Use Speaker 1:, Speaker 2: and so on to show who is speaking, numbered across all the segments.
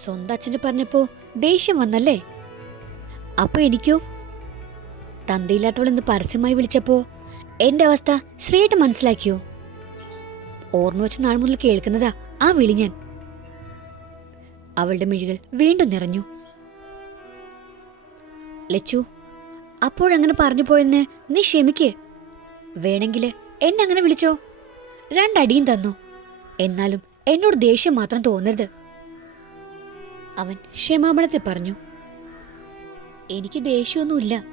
Speaker 1: സ്വന്തം അച്ഛന് പറഞ്ഞപ്പോ ദേഷ്യം വന്നല്ലേ? അപ്പൊ എനിക്കോ? തന്തയില്ലാത്തവളെന്ന് പരസ്യമായി വിളിച്ചപ്പോ എന്റെ അവസ്ഥ ശ്രീയേട്ട മനസ്സിലാക്കിയോ? ഓർമ്മ വെച്ച നാൾ മുതൽ കേൾക്കുന്നതാ ആ വിളി ഞാൻ. അവളുടെ മിഴികൾ വീണ്ടും നിറഞ്ഞു. ലച്ചു അപ്പോഴങ്ങനെ പറഞ്ഞു പോയെന്ന് നീ ക്ഷമിക്ക്. വേണമെങ്കിൽ എന്നെ അങ്ങനെ വിളിച്ചോ? രണ്ടടിയും തന്നു. എന്നാലും എന്നോട് ദേഷ്യം മാത്രം തോന്നരുത്. അവൻ ക്ഷമാപണത്തിൽ പറഞ്ഞു എനിക്ക് ദേഷ്യമൊന്നുമില്ല.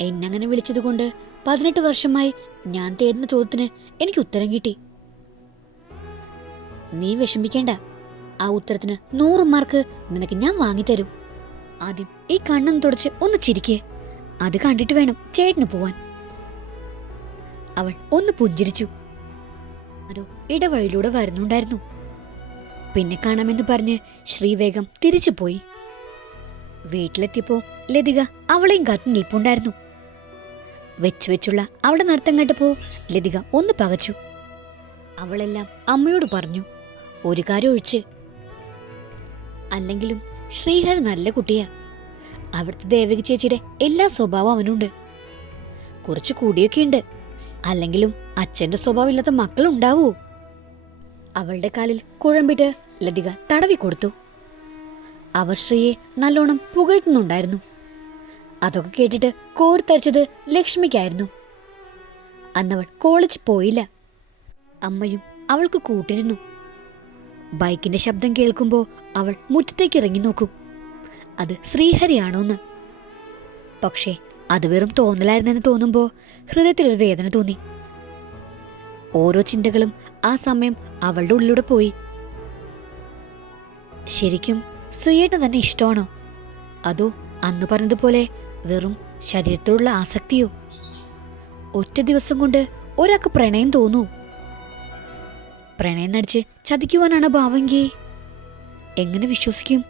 Speaker 1: എന്നങ്ങനെ വിളിച്ചതുകൊണ്ട് പതിനെട്ട് വർഷമായി ഞാൻ തേടുന്ന ചോദ്യത്തിന് എനിക്ക് ഉത്തരം കിട്ടി. നീ വിഷമിക്കേണ്ട. ആ ഉത്തരത്തിന് നൂറ് മാർക്ക് നിനക്ക് ഞാൻ വാങ്ങിത്തരും. ആദ്യം ഈ കണ്ണൊന്ന് തുടച്ച് ഒന്ന് ചിരിക്കേ. അത് കണ്ടിട്ട് വേണം ചേട്ടന് പോവാൻ. അവൾ ഒന്ന് പുഞ്ചിരിച്ചു. ആരോ ഇടവഴിയിലൂടെ വരുന്നുണ്ടായിരുന്നു. പിന്നെ കാണാമെന്ന് പറഞ്ഞ് ശ്രീവേഗം തിരിച്ചുപോയി വീട്ടിലെത്തിയപ്പോ ലതിക അവളെയും കാത്തു നിൽപ്പുണ്ടായിരുന്നു. വെച്ചു വെച്ചുള്ള അവളുടെ നടത്തം കണ്ടപ്പോ ലതിക ഒന്ന് പകച്ചു. അവളെല്ലാം അമ്മയോട് പറഞ്ഞു ഒരു കാര്യം ഒഴിച്ച്. അല്ലെങ്കിലും ശ്രീഹരൻ നല്ല കുട്ടിയാ. അവിടുത്തെ ദേവകി ചേച്ചിയുടെ എല്ലാ സ്വഭാവം അവനുണ്ട്. കുറച്ച് കൂടിയൊക്കെ ഉണ്ട്. അല്ലെങ്കിലും അച്ഛന്റെ സ്വഭാവം ഇല്ലാത്ത മക്കളുണ്ടാവൂ. അവളുടെ കാലിൽ കുഴമ്പിട്ട് ലതിക തടവി കൊടുത്തു. അവർ ശ്രീയെ നല്ലോണം പുകഴ്ത്തുന്നുണ്ടായിരുന്നു. അതൊക്കെ കേട്ടിട്ട് കോർത്തരച്ചത് ലക്ഷ്മിക്കായിരുന്നു. അന്നവൾ കോളേജ് പോയില്ല. അമ്മയും അവൾക്ക് കൂട്ടിരുന്നു. ബൈക്കിന്റെ ശബ്ദം കേൾക്കുമ്പോൾ അവൾ മുറ്റത്തേക്ക് ഇറങ്ങി നോക്കും. അത് ശ്രീഹരിയാണോന്ന്. പക്ഷേ അത് വെറും തോന്നലായിരുന്നെന്ന് തോന്നുമ്പോൾ ഹൃദയത്തിലൊരു വേദന തോന്നി. ഓരോ ചിന്തകളും ആ സമയം അവളുടെ ഉള്ളിലൂടെ പോയി. ശരിക്കും ശ്രീയേട്ടന് തന്നെ ഇഷ്ടമാണോ? അതോ അന്ന് പറഞ്ഞതുപോലെ വെറും ശരീരത്തോടുള്ള ആസക്തിയോ? ഒറ്റ ദിവസം കൊണ്ട് ഒരാൾക്ക് പ്രണയം തോന്നൂ. പ്രണയം നടിച്ച് ചതിക്കുവാനാണ് ഭാവമെങ്കിൽ എങ്ങനെ വിശ്വസിക്കും?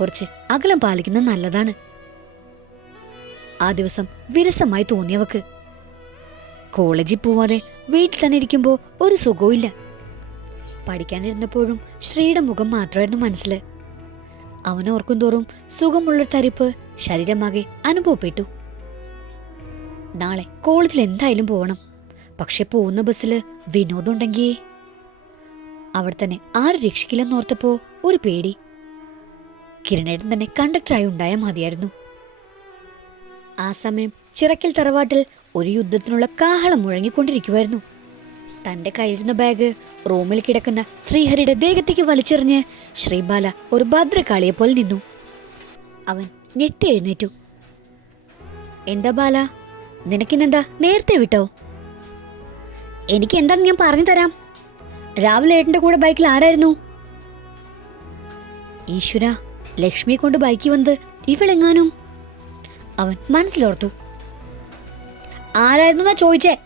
Speaker 1: കുറച്ച് അകലം പാലിക്കുന്നത് നല്ലതാണ്. ആ ദിവസം വിരസമായി തോന്നിയവക്ക് കോളേജിൽ പോവാതെ വീട്ടിൽ തന്നെ ഇരിക്കുമ്പോൾ ഒരു സുഖവുമില്ല. പഠിക്കാനിരുന്നപ്പോഴും ശ്രീയുടെ മുഖം മാത്രമായിരുന്നു മനസ്സിൽ അവനോർക്കും തോറും സുഖമുള്ള തരിപ്പ് ശരീരമാകെ അനുഭവപ്പെട്ടു. നാളെ കോളേജിൽ എന്തായാലും പോകണം പക്ഷെ പോകുന്ന ബസ്സിൽ വിനോദമുണ്ടെങ്കിൽ അവിടെ തന്നെ ആരും രക്ഷിക്കില്ലെന്നോർത്തപ്പോ ഒരു പേടി. കിരണേട്ടൻ തന്നെ കണ്ടക്ടറായി ഉണ്ടായാൽ മതിയായിരുന്നു. ആ സമയം ചിറക്കൽ തറവാട്ടിൽ ഒരു യുദ്ധത്തിനുള്ള കാഹളം മുഴങ്ങിക്കൊണ്ടിരിക്കുമായിരുന്നു തന്റെ കയ്യിലിരുന്ന ബാഗ് റൂമിൽ കിടക്കുന്ന ശ്രീഹരിയുടെ ദേഹത്തേക്ക് വലിച്ചെറിഞ്ഞ് ശ്രീബാല ഒരു ഭദ്രകാളിയെ പോലെ നിന്നു. അവൻ ഞെട്ടി എഴുന്നേറ്റു. എന്താ ബാല? നിനക്കിന്നെന്താ? നേരത്തെ വിട്ടോ? എനിക്ക് എന്താന്ന് ഞാൻ പറഞ്ഞു തരാം? രാവിലെ ഏട്ടന്റെ കൂടെ ബൈക്കിൽ ആരായിരുന്നു? ഈശ്വര ലക്ഷ്മിയെ കൊണ്ട് ബൈക്കിൽ വന്നത് ഇവളെങ്ങാനും? അവൻ മനസ്സിലോർത്തു. ആരായിരുന്നു എന്നാ ചോദിച്ചേ?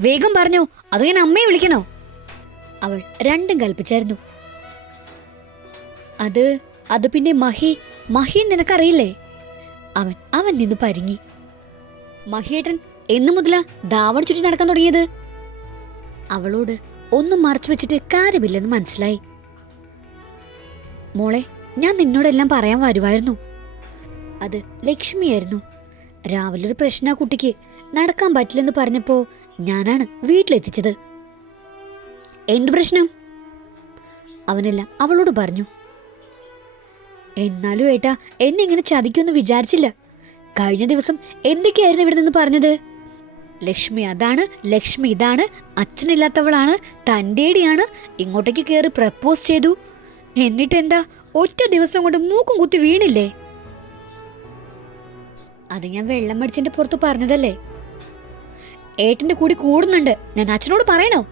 Speaker 1: വേഗം പറഞ്ഞു അതോ ഞാൻ അമ്മയെ വിളിക്കണോ? അവൾ രണ്ടും കൽപ്പിച്ചായിരുന്നു. അത് അത് പിന്നെ മഹി മഹി നിനക്കറിയില്ലേ? അവൻ അവൻ നിന്ന് പരിങ്ങി. മഹിയേട്ടൻ എന്നു മുതലാ ദാവൺ ചുറ്റി നടക്കാൻ തുടങ്ങിയത്? അവളോട് ഒന്നും മറച്ചു വെച്ചിട്ട് കാര്യമില്ലെന്ന് മനസ്സിലായി. മോളെ ഞാൻ നിന്നോടെല്ലാം പറയാൻ വരുമായിരുന്നു അത് ലക്ഷ്മിയായിരുന്നു. രാവിലെ ഒരു പ്രശ്ന കുട്ടിക്ക് നടക്കാൻ പറ്റില്ലെന്ന് പറഞ്ഞപ്പോ ഞാനാണ് വീട്ടിലെത്തിച്ചത്. എന്ത് പ്രശ്നം? അവനെല്ലാം അവളോട് പറഞ്ഞു. എന്നാലും ഏട്ടാ എന്നെ ഇങ്ങനെ ചതിക്കുമെന്ന് വിചാരിച്ചില്ല. കഴിഞ്ഞ ദിവസം എന്തൊക്കെയായിരുന്നു ഇവിടെ നിന്ന് പറഞ്ഞത്? ലക്ഷ്മി അതാണ് ലക്ഷ്മി ഇതാണ് അച്ഛനില്ലാത്തവളാണ് തന്റെടിയാണ് ഇങ്ങോട്ടേക്ക് കയറി പ്രപ്പോസ് ചെയ്തു. എന്നിട്ട് എന്താ ഒറ്റ ദിവസം കൊണ്ട് മൂക്കും കുത്തി വീണില്ലേ? അത് ഞാൻ വെള്ളം മടിച്ചതിന്റെ പുറത്ത് പറഞ്ഞതല്ലേ? ഏട്ടന്റെ കൂടി കൂടുന്നുണ്ട്. ഞാൻ അച്ഛനോട് പറയണോ?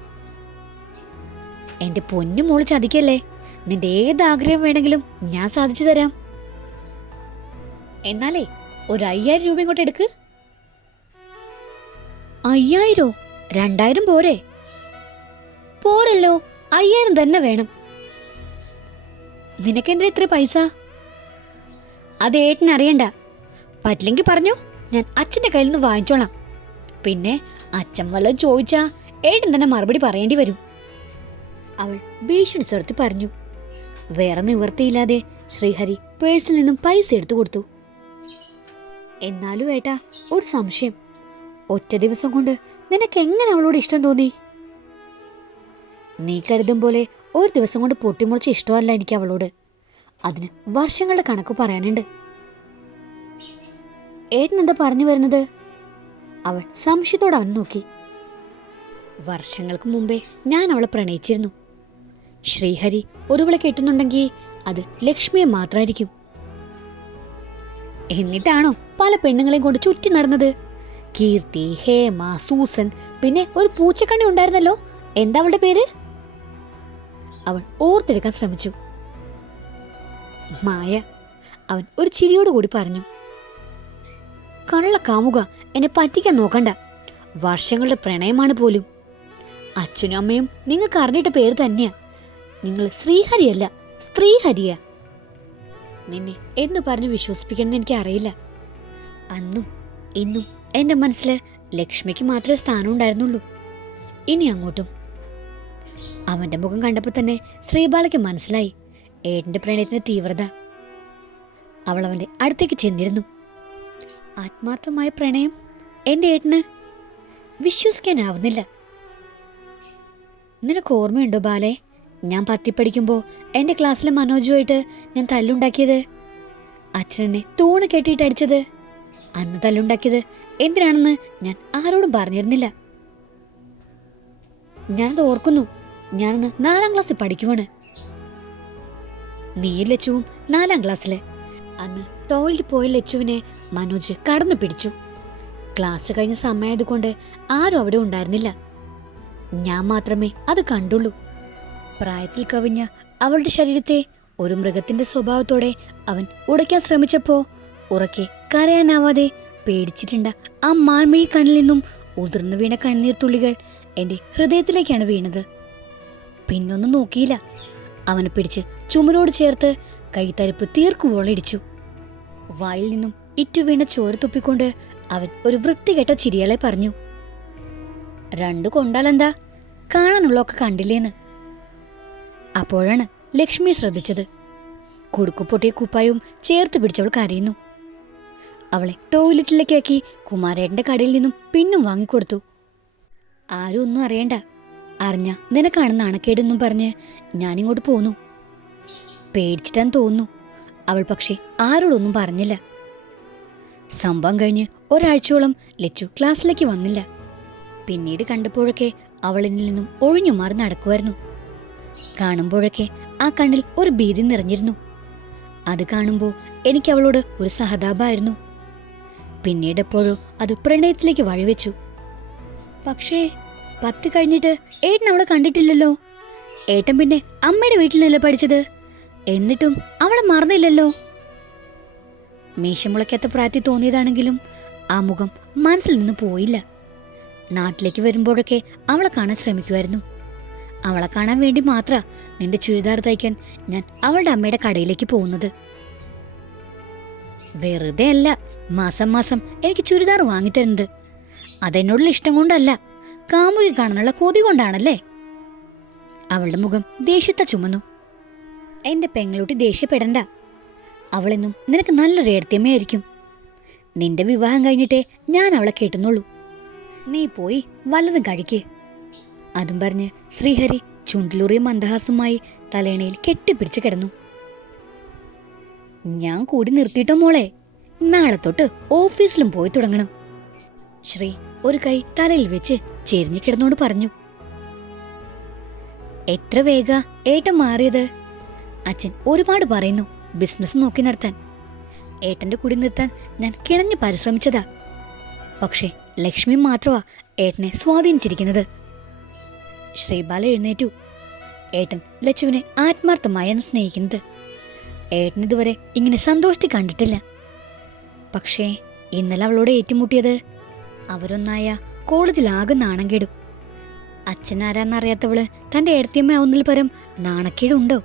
Speaker 1: എന്റെ പൊന്നു മോൾ ചതിക്കല്ലേ? നിന്റെ ഏത് ആഗ്രഹം വേണമെങ്കിലും ഞാൻ സാധിച്ചു തരാം. എന്നാലേ ഒരു അയ്യായിരം രൂപ ഇങ്ങോട്ട് എടുക്ക്. അയ്യായിരോ? രണ്ടായിരം പോരെ. പോരല്ലോ അയ്യായിരം തന്നെ വേണം. നിനക്കെന്തിനാ ഇത്ര പൈസ? അത് ഏട്ടനറിയണ്ട. പറ്റില്ലെങ്കിൽ പറഞ്ഞു ഞാൻ അച്ഛന്റെ കയ്യിൽ നിന്ന് വാങ്ങിച്ചോളാം. പിന്നെ അച്ഛൻ വല്ലതും ചോദിച്ചാ ഏട്ടൻ തന്നെ മറുപടി പറയേണ്ടി വരും. അവൾ ഭീഷണി സ്വരത്തിൽ പറഞ്ഞു. വേറെ നിവൃത്തിയില്ലാതെ ശ്രീഹരി പേഴ്സിൽ നിന്നും പൈസ എടുത്തു കൊടുത്തു. എന്നാലും ഏട്ടാ ഒരു സംശയം. ഒറ്റ ദിവസം കൊണ്ട് നിനക്ക് എങ്ങനെ അവളോട് ഇഷ്ടം തോന്നി? നീ കരുതും പോലെ ഒരു ദിവസം കൊണ്ട് പൊട്ടിമുളച്ച ഇഷ്ടമല്ല എനിക്ക് അവളോട്. അതിന് വർഷങ്ങളുടെ കണക്ക് പറയാനുണ്ട്. ഏട്ടൻ എന്താ പറഞ്ഞു വരുന്നത്? അവൾ സംശയത്തോടെ അവൻ നോക്കി. വർഷങ്ങൾക്ക് മുമ്പേ ഞാൻ അവളെ പ്രണയിച്ചിരുന്നു. ശ്രീഹരി ഒരുവളെ കെട്ടുന്നുണ്ടെങ്കിൽ അത് ലക്ഷ്മിയെ മാത്രമായിരിക്കും. എന്നിട്ടാണോ പല പെണ്ണുങ്ങളെയും കൊണ്ട് ചുറ്റി നടന്നത്? കീർത്തി ഹേമ സൂസൻ പിന്നെ ഒരു പൂച്ചക്കണ്ണി ഉണ്ടായിരുന്നല്ലോ? എന്താ അവളുടെ പേര്? അവൾ ഓർത്തെടുക്കാൻ ശ്രമിച്ചു. മായ അവൻ ഒരു ചിരിയോടുകൂടി പറഞ്ഞു. കള്ള കാമുക എന്നെ പറ്റിക്കാൻ നോക്കണ്ട. വർഷങ്ങളുടെ പ്രണയമാണ് പോലും. അച്ഛനും അമ്മയും നിങ്ങൾക്ക് അറിഞ്ഞിട്ട പേര് തന്നെയാ. നിങ്ങൾ ശ്രീഹരിയല്ല സ്ത്രീഹരിയ. നിന്നെ എന്ന് പറഞ്ഞ് വിശ്വസിപ്പിക്കണമെന്ന് എനിക്ക് അറിയില്ല. അന്നും ഇന്നും എന്റെ മനസ്സിൽ ലക്ഷ്മിക്ക് മാത്രമേ സ്ഥാനം ഉണ്ടായിരുന്നുള്ളൂ. ഇനി അങ്ങോട്ടും. അവന്റെ മുഖം കണ്ടപ്പോൾ തന്നെ ശ്രീബാലയ്ക്ക് മനസ്സിലായി ഏട്ടന്റെ പ്രണയത്തിന്റെ തീവ്രത. അവൾ അവന്റെ അടുത്തേക്ക് ചെന്നിരുന്നു. ആത്മാർത്ഥമായ പ്രണയം എന്റെ ഏട്ടന് വിശ്വസിക്കാനാവുന്നില്ല. നിനക്ക് ഓർമ്മയുണ്ടോ ബാലെ? ഞാൻ പത്തി പഠിക്കുമ്പോൾ എന്റെ ക്ലാസ്സിലെ മനോജുമായിട്ട് ഞാൻ തല്ലുണ്ടാക്കിയത്? അച്ഛനെന്നെ തൂണ് കെട്ടിയിട്ട് അടിച്ചത്? അന്ന് തല്ലുണ്ടാക്കിയത് എന്തിനാണെന്ന് ഞാൻ ആരോടും പറഞ്ഞിരുന്നില്ല. ഞാനത് ഓർക്കുന്നു. ഞാനന്ന് നാലാം ക്ലാസ്സിൽ പഠിക്കുവാണ്. നീ ലച്ചുവും നാലാം ക്ലാസ്സിലെ. അന്ന് ടോയ്ലറ്റ് പോയ ലച്ചുവിനെ മനോജ് കടന്നു പിടിച്ചു. ക്ലാസ് കഴിഞ്ഞ സമയമായതുകൊണ്ട് ആരും അവിടെ ഉണ്ടായിരുന്നില്ല. ഞാൻ മാത്രമേ അത് കണ്ടുള്ളൂ. പ്രായത്തിൽ കവിഞ്ഞ അവളുടെ ശരീരത്തെ ഒരു മൃഗത്തിന്റെ സ്വഭാവത്തോടെ അവൻ ഉടയ്ക്കാൻ ശ്രമിച്ചപ്പോ ഉറക്കെ കരയാനാവാതെ പേടിച്ചിട്ടുണ്ട ആ മാൻമിഴി കണ്ണിൽ നിന്നും ഉതിർന്നു വീണ കണ്ണീർ തുള്ളികൾ എന്റെ ഹൃദയത്തിലേക്കാണ് വീണത്. പിന്നൊന്നും നോക്കിയില്ല. അവനെ പിടിച്ച് ചുമരോട് ചേർത്ത് കൈത്തരിപ്പ് തീർക്കുവോളിടിച്ചു വായിൽ നിന്നും ഇറ്റു വീണ ചോര തുപ്പിക്കൊണ്ട് അവൻ ഒരു വൃത്തികെട്ട ചിരിയാളെ പറഞ്ഞു. രണ്ടു കൊണ്ടാലെന്താ? കാണാനുള്ളൊക്കെ കണ്ടില്ലേന്ന്. അപ്പോഴാണ് ലക്ഷ്മി ശ്രദ്ധിച്ചത്. കുടുക്കുപൊട്ടിയ കുപ്പായവും ചേർത്ത് പിടിച്ചവൾ കരയുന്നു. അവളെ ടോയ്ലറ്റിലേക്കാക്കി കുമാരേട്ടന്റെ കടയിൽ നിന്നും പിന്നും വാങ്ങിക്കൊടുത്തു. ആരും ഒന്നും അറിയണ്ട. അറിഞ്ഞ നിനക്കാണ് നാണക്കേടെന്നും പറഞ്ഞ് ഞാനിങ്ങോട്ട് പോന്നു. പേടിച്ചിട്ടാൻ തോന്നുന്നു. അവൾ പക്ഷേ ആരോടൊന്നും പറഞ്ഞില്ല. സംഭവം കഴിഞ്ഞ് ഒരാഴ്ചയോളം ലച്ചു ക്ലാസ്സിലേക്ക് വന്നില്ല. പിന്നീട് കണ്ടപ്പോഴൊക്കെ എന്നിൽ നിന്നും ഒഴിഞ്ഞു മാറി നടക്കുമായിരുന്നു കാണുമ്പോഴൊക്കെ ആ കണ്ണിൽ ഒരു ഭീതി നിറഞ്ഞിരുന്നു. അത് കാണുമ്പോൾ എനിക്ക് അവളോട് ഒരു സഹതാപമായിരുന്നു. പിന്നീട് എപ്പോഴോ അത് പ്രണയത്തിലേക്ക് വഴിവെച്ചു. പക്ഷേ പത്ത് കഴിഞ്ഞിട്ട് ഏട്ടൻ അവളെ കണ്ടിട്ടില്ലല്ലോ. ഏട്ടൻ പിന്നെ അമ്മയുടെ വീട്ടിൽ നിന്നല്ലേ പഠിച്ചത്? എന്നിട്ടും അവളെ മറന്നില്ലല്ലോ. മീശമുളയ്ക്കാത്ത പ്രായത്തിൽ തോന്നിയതാണെങ്കിലും ആ മുഖം മനസ്സിൽ നിന്ന് പോയില്ല. നാട്ടിലേക്ക് വരുമ്പോഴൊക്കെ അവളെ കാണാൻ ശ്രമിക്കുമായിരുന്നു. അവളെ കാണാൻ വേണ്ടി മാത്ര നിന്റെ ചുരിദാർ തയ്ക്കാൻ ഞാൻ അവളുടെ അമ്മയുടെ കടയിലേക്ക് പോകുന്നത്. വെറുതെ അല്ല മാസം മാസം എനിക്ക് ചുരിദാർ വാങ്ങിത്തരുന്നത്. അതെന്നോടുള്ള ഇഷ്ടം കൊണ്ടല്ല കാമുകി കാണാനുള്ള കൊതി കൊണ്ടാണല്ലേ? അവളുടെ മുഖം ദേഷ്യത്തെ ചുമന്നു. എന്റെ പെങ്ങളൂട്ടി ദേഷ്യപ്പെടണ്ട. അവളെന്നും നിനക്ക് നല്ലൊരു ഏടത്തിയമ്മയായിരിക്കും. നിന്റെ വിവാഹം കഴിഞ്ഞിട്ടേ ഞാൻ അവളെ കേട്ടുന്നുള്ളൂ. നീ പോയി വല്ലതും കഴിക്കേ. അതും പറഞ്ഞ് ശ്രീഹരി ചുണ്ടിലൂറിയ മന്ദഹാസമായി തലേണയിൽ കെട്ടിപ്പിടിച്ച് കിടന്നു. ഞാൻ കൂടി നിർത്തിയിട്ടോ മോളെ? നാളെ തൊട്ട് ഓഫീസിലും പോയി തുടങ്ങണം. ശ്രീ ഒരു കൈ തലയിൽ വെച്ച് ചെരിഞ്ഞു കിടന്നോട് പറഞ്ഞു. എത്ര വേഗ ഏട്ടം മാറിയത്? അച്ഛൻ ഒരുപാട് പറയുന്നു. ബിസിനസ് നോക്കി നിർത്താൻ. ഏട്ടന്റെ കൂടി നിർത്താൻ ഞാൻ കിണഞ്ഞു പരിശ്രമിച്ചതാ. പക്ഷേ ലക്ഷ്മി മാത്രമാ ഏട്ടനെ സ്വാധീനിച്ചിരിക്കുന്നത്. ശ്രീബാല എഴുന്നേറ്റു. ഏട്ടൻ ലച്ചുവിനെ ആത്മാർത്ഥമായാണ് സ്നേഹിക്കുന്നത്. ഏട്ടൻ ഇതുവരെ ഇങ്ങനെ സന്തോഷത്തിൽ കണ്ടിട്ടില്ല. പക്ഷേ ഇന്നലെ അവളോട് ഏറ്റുമുട്ടിയത് അവരൊന്നായ കോളേജിലാകെ നാണം കേടും അച്ഛനാരാന്നറിയാത്തവൾ തന്റെ ഏടത്തിയമ്മയാവുന്നതിൽ പരം നാണക്കേടുണ്ടോ?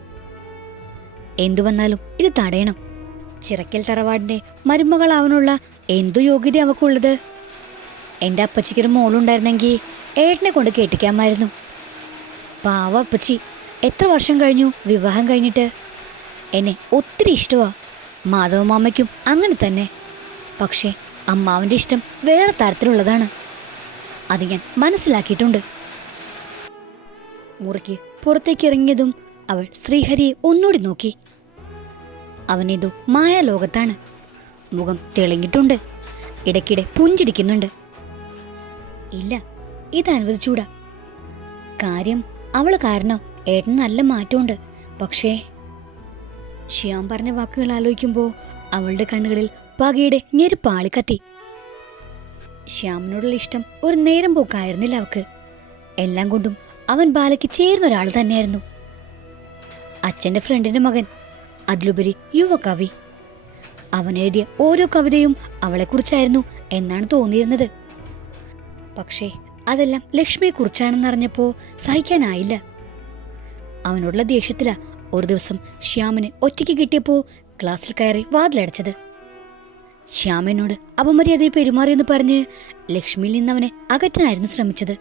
Speaker 1: എന്തു വന്നാലും ഇത് തടയണം. ചിറക്കൽ തറവാടിന്റെ മരുമകളാവാനുള്ള എന്തു യോഗ്യത അവക്കുള്ളത്? എന്റെ അപ്പച്ചിക്കൊരു മോളുണ്ടായിരുന്നെങ്കിൽ ഏട്ടനെ കൊണ്ട് കേട്ടിക്കാമായിരുന്നു. പാവ അപ്പച്ചി എത്ര വർഷം കഴിഞ്ഞു വിവാഹം കഴിഞ്ഞിട്ട്? എന്നെ ഒത്തിരി ഇഷ്ടമാ മാധവമാമയ്ക്കും അങ്ങനെ തന്നെ. പക്ഷേ അമ്മാവന്റെ ഇഷ്ടം വേറെ തരത്തിലുള്ളതാണ്. അത് ഞാൻ മനസ്സിലാക്കിയിട്ടുണ്ട്. മുറിക്ക് പുറത്തേക്ക് ഇറങ്ങിയതും അവൾ ശ്രീഹരിയെ ഒന്നുകൂടി നോക്കി. അവനേതോ മായാലോകത്താണ്. മുഖം തെളിഞ്ഞിട്ടുണ്ട്. ഇടയ്ക്കിടെ പുഞ്ചിരിക്കുന്നുണ്ട്. ഇല്ല ഇത് അനുവദിച്ചൂടാ. കാര്യം അവൾ കാരണം ഏട്ടൻ നല്ല മാറ്റമുണ്ട്. പക്ഷേ ശ്യാം പറഞ്ഞ വാക്കുകൾ ആലോചിക്കുമ്പോൾ അവളുടെ കണ്ണുകളിൽ പകയുടെ ഞെരുപ്പാളി കത്തി ശ്യാമിനോടുള്ള ഇഷ്ടം ഒരു നേരം പോക്കായിരുന്നില്ല അവക്ക്. എല്ലാം കൊണ്ടും അവൻ ബാലയ്ക്ക് ചേർന്ന ഒരാൾ തന്നെയായിരുന്നു. അച്ഛന്റെ ഫ്രണ്ടിന്റെ മകൻ അതിലുപരി യുവകവി. അവൻ എഴുതിയ ഓരോ കവിതയും അവളെക്കുറിച്ചായിരുന്നു എന്നാണ് തോന്നിയിരുന്നത്. പക്ഷേ അതെല്ലാം ലക്ഷ്മിയെക്കുറിച്ചാണെന്നറിഞ്ഞപ്പോ സഹിക്കാനായില്ല. അവനോടുള്ള ദേഷ്യത്തില ഒരു ദിവസം ശ്യാമിന് ഒറ്റയ്ക്ക് കിട്ടിയപ്പോ ക്ലാസ്സിൽ കയറി വാതിലടച്ചത്. ശ്യാമനോട് അപമര്യാദയിൽ പെരുമാറിയെന്ന് പറഞ്ഞ് ലക്ഷ്മിയിൽ നിന്ന് അവനെ അകറ്റാനായിരുന്നു ശ്രമിച്ചത്.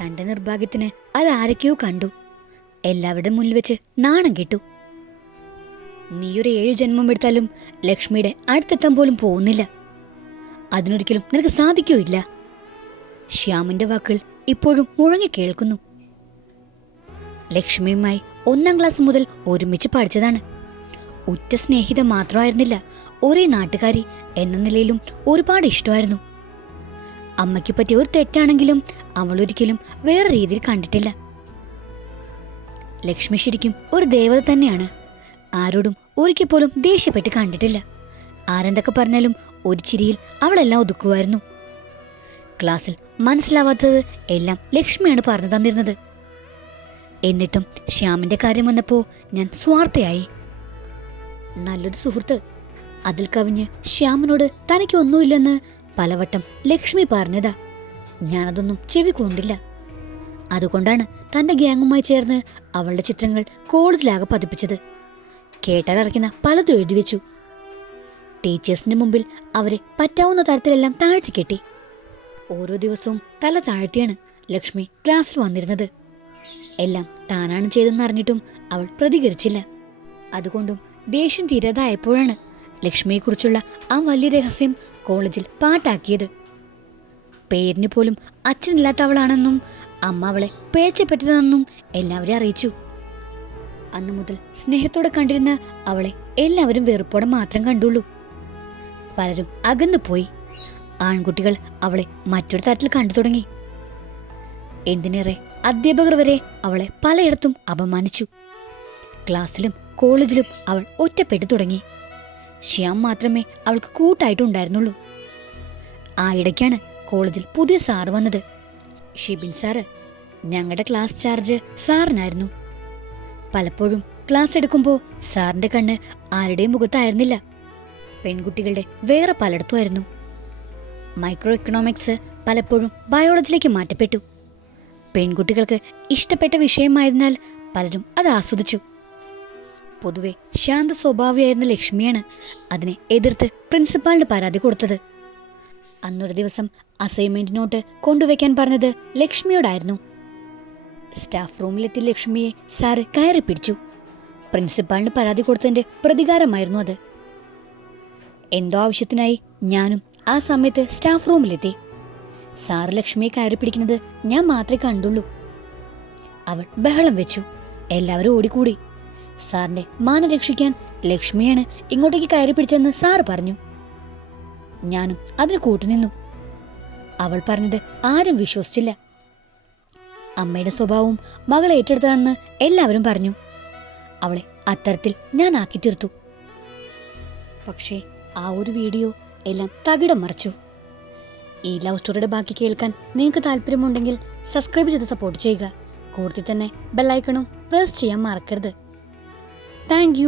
Speaker 1: തന്റെ നിർഭാഗ്യത്തിന് അത് ആരൊക്കെയോ കണ്ടു. എല്ലാവരുടെ മുന്നിൽ വെച്ച് നാണം കിട്ടു. നീയൊരു ഏഴ് ജന്മം എടുത്താലും ലക്ഷ്മിയുടെ അടുത്തെത്താൻ പോലും പോകുന്നില്ല. അതിനൊരിക്കലും നിനക്ക് സാധിക്കുകയില്ല ശ്യാമിന്റെ വാക്കുകൾ ഇപ്പോഴും മുഴങ്ങി കേൾക്കുന്നു. ലക്ഷ്മിയുമായി ഒന്നാം ക്ലാസ് മുതൽ ഒരുമിച്ച് പഠിച്ചതാണ്. ഉറ്റ സ്നേഹിത മാത്രമായിരുന്നില്ല ഒരേ നാട്ടുകാരി എന്ന നിലയിലും ഒരുപാട് ഇഷ്ടമായിരുന്നു. അമ്മയ്ക്ക് പറ്റിയ ഒരു തെറ്റാണെങ്കിലും അവൾ ഒരിക്കലും വേറെ രീതിയിൽ കണ്ടിട്ടില്ല. ലക്ഷ്മി ശരിക്കും ഒരു ദേവത തന്നെയാണ്. ആരോടും ഒരിക്കൽ പോലും ദേഷ്യപ്പെട്ട് കണ്ടിട്ടില്ല. ആരെന്തൊക്കെ പറഞ്ഞാലും ഒരു ചിരിയിൽ അവളെല്ലാം ഒതുക്കുമായിരുന്നു. ക്ലാസ്സിൽ മനസ്സിലാവാത്തത് എല്ലാം ലക്ഷ്മിയാണ് പറഞ്ഞു തന്നിരുന്നത്. എന്നിട്ടും ശ്യാമിന്റെ കാര്യം വന്നപ്പോ ഞാൻ സ്വാർത്ഥയായി. നല്ലൊരു സുഹൃത്ത്. അതിൽ കവിഞ്ഞ് ശ്യാമിനോട് തനിക്ക് ഒന്നുമില്ലെന്ന് പലവട്ടം ലക്ഷ്മി പറഞ്ഞതാ. ഞാനതൊന്നും ചെവി കൊണ്ടില്ല. അതുകൊണ്ടാണ് തന്റെ ഗ്യാങ്ങുമായി ചേർന്ന് അവളുടെ ചിത്രങ്ങൾ കോളേജിലാകെ പതിപ്പിച്ചത്. കേട്ടാലറിക്കുന്ന പലതും എഴുതി വെച്ചു. ടീച്ചേഴ്സിന് മുമ്പിൽ അവരെ പറ്റാവുന്ന തരത്തിലെല്ലാം താഴ്ത്തി കെട്ടി. ഓരോ ദിവസവും തല താഴ്ത്തിയാണ് ലക്ഷ്മി ക്ലാസ്സിൽ വന്നിരുന്നത്. എല്ലാം താനാണ് ചെയ്തെന്ന് അറിഞ്ഞിട്ടും അവൾ പ്രതികരിച്ചില്ല. അതുകൊണ്ടും ദേഷ്യം തീരാതായപ്പോഴാണ് ലക്ഷ്മിയെക്കുറിച്ചുള്ള ആ വലിയ രഹസ്യം കോളേജിൽ പാട്ടാക്കിയത്. പേരിന് പോലും അച്ഛനില്ലാത്തവളാണെന്നും അമ്മ അവളെ പേഴ്ചപ്പെട്ടതെന്നും എല്ലാവരും അറിയിച്ചു. അന്നു മുതൽ സ്നേഹത്തോടെ കണ്ടിരുന്ന അവളെ എല്ലാവരും വെറുപ്പോടെ മാത്രം കണ്ടുള്ളൂ. പലരും അകന്നു പോയി. ആൺകുട്ടികൾ അവളെ മറ്റൊരു തരത്തിൽ കണ്ടു തുടങ്ങി. എന്തിനേറെ അധ്യാപകർ വരെ അവളെ പലയിടത്തും അപമാനിച്ചു. ക്ലാസ്സിലും കോളേജിലും അവൾ ഒറ്റപ്പെട്ടു തുടങ്ങി. ശ്യാം മാത്രമേ അവൾക്ക് കൂട്ടായിട്ടുണ്ടായിരുന്നുള്ളൂ. ആ ഇടയ്ക്കാണ് കോളേജിൽ പുതിയ സാറ് വന്നത്. ഷിബിൻ സാറ് ഞങ്ങളുടെ ക്ലാസ് ചാർജ് സാറിനായിരുന്നു. പലപ്പോഴും ക്ലാസ് എടുക്കുമ്പോൾ സാറിന്റെ കണ്ണ് ആരുടെയും മുഖത്തായിരുന്നില്ല. പെൺകുട്ടികളുടെ വേറെ പലയിടത്തുമായിരുന്നു. മൈക്രോ ഇക്കണോമിക്സ് പലപ്പോഴും ബയോളജിയിലേക്ക് മാറ്റപ്പെട്ടു. പെൺകുട്ടികൾക്ക് ഇഷ്ടപ്പെട്ട വിഷയമായതിനാൽ പലരും അത് ആസ്വദിച്ചു. പൊതുവെ ശാന്ത സ്വഭാവിയായിരുന്ന ലക്ഷ്മിയാണ് അതിനെ എതിർത്ത് പ്രിൻസിപ്പാളിന് പരാതി കൊടുത്തത്. അന്നൊരു ദിവസം അസൈൻമെന്റ് നോട്ട് കൊണ്ടുവയ്ക്കാൻ പറഞ്ഞത് ലക്ഷ്മിയോടായിരുന്നു. സ്റ്റാഫ് റൂമിലെത്തി ലക്ഷ്മിയെ സാറ് കയറി പിടിച്ചു. പ്രിൻസിപ്പാളിന് പരാതി കൊടുത്തതിന്റെ പ്രതികാരമായിരുന്നു അത്. എന്തോ ആവശ്യത്തിനായി ഞാനും ആ സമയത്ത് സ്റ്റാഫ് റൂമിലെത്തി സാറ് ലക്ഷ്മിയെ കയറി പിടിക്കുന്നത് ഞാൻ മാത്രമേ കണ്ടുള്ളൂ. അവൾ ബഹളം വെച്ചു. എല്ലാവരും ഓടിക്കൂടി. സാറിന്റെ മാനം രക്ഷിക്കാൻ ലക്ഷ്മിയാണ് ഇങ്ങോട്ടേക്ക് കയറി പിടിച്ചെന്ന് സാറ് പറഞ്ഞു. ഞാനും അതിന് കൂട്ടുനിന്നു. അവൾ പറഞ്ഞത് ആരും വിശ്വസിച്ചില്ല. അമ്മയുടെ സ്വഭാവവും മകൾ ഏറ്റെടുത്താണെന്ന് എല്ലാവരും പറഞ്ഞു. അവളെ അത്തരത്തിൽ ഞാൻ ആക്കി തീർത്തു. പക്ഷേ ആ ഒരു വീഡിയോ എല്ലാം തകിടം മറിച്ചു. ഈ ലവ് സ്റ്റോറിയുടെ ബാക്കി കേൾക്കാൻ നിങ്ങൾക്ക് താല്പര്യമുണ്ടെങ്കിൽ സബ്സ്ക്രൈബ് ചെയ്ത് സപ്പോർട്ട് ചെയ്യുക. കൂടുതൽ തന്നെ ബെല്ലൈക്കണും പ്രസ് ചെയ്യാൻ മറക്കരുത്. താങ്ക്